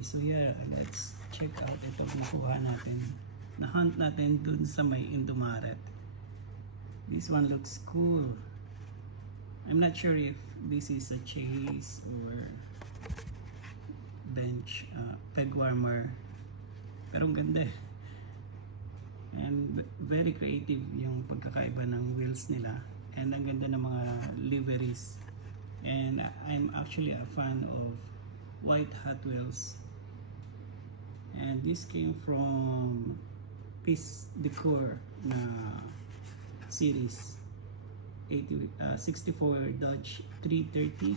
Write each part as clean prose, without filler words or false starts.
So yeah, let's check out ito nakuha natin. Na-hunt natin dun sa may Indomaret. This one looks cool. I'm not sure if this is a chase or bench peg warmer. Pero ang ganda eh. And very creative yung pagkakaiba ng wheels nila. And ang ganda ng mga liveries. And I'm actually a fan of white Hot Wheels. And this came from Peace Decor na series 64 Dodge 330.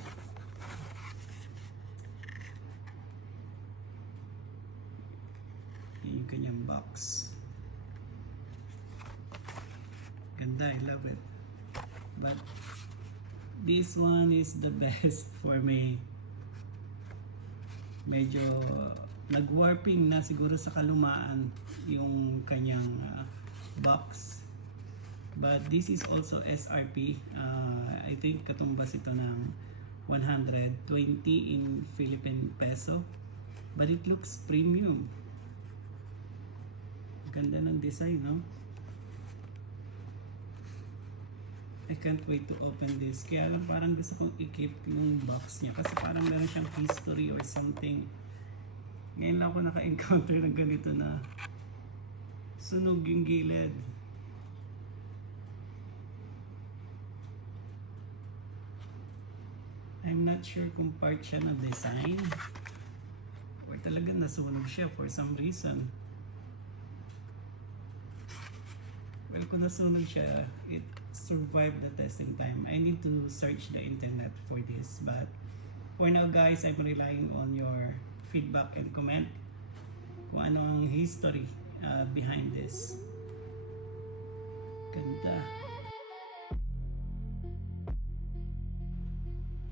Yung kanyang box. Ganda, I love it. But this one is the best for me. Medyo nag-warping na siguro sa kalumaan yung kanyang box. But this is also SRP. I think katumbas ito ng 120 in Philippine peso. But it looks premium. Ganda ng design, no? I can't wait to open this. Kaya lang parang gusto kong i-keep yung box niya. Kasi parang meron siyang history or something. Ngayon lang ako naka-encounter ng ganito na sunog yung gilid. I'm not sure kung part siya ng design or talagang nasunog siya for some reason. Well, kung nasunog siya, it survived the testing time. I need to search the internet for this. But for now guys, I'm relying on your feedback and comment kung ano ang history behind this. Ganda.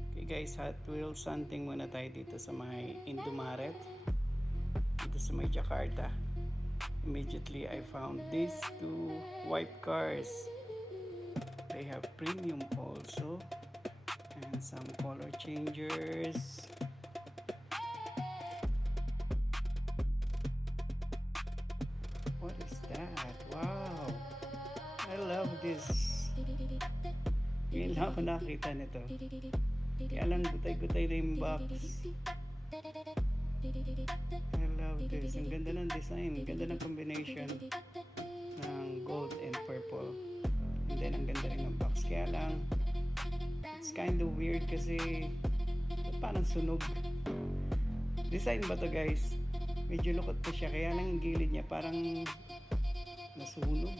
Okay guys, Hot Wheels hunting muna tayo dito sa may Indomaret. Dito sa may Jakarta. Immediately I found these two white cars. They have premium also and some color changers. What is that? Wow! I love this. Ngayon lang ako nakita nito. Kaya lang gutay-gutay na yung box. I love this. Ang ganda ng design. Ang ganda ng combination ng gold and purple. And then ang ganda rin ng box. Kaya lang it's kind of weird kasi parang sunog. Design ba to guys? Medyo lukot pa siya. Kaya lang yung gilid niya parang nasunog.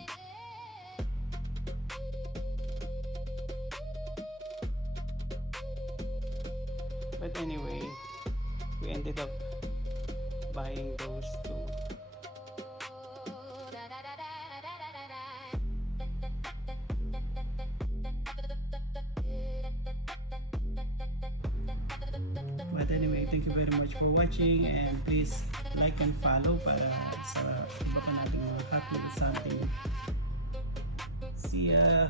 But anyway, we ended up buying those two. But anyway, thank you very much for watching and please like and follow para sa iba pa nating mga Hot Wheels hunting. See ya!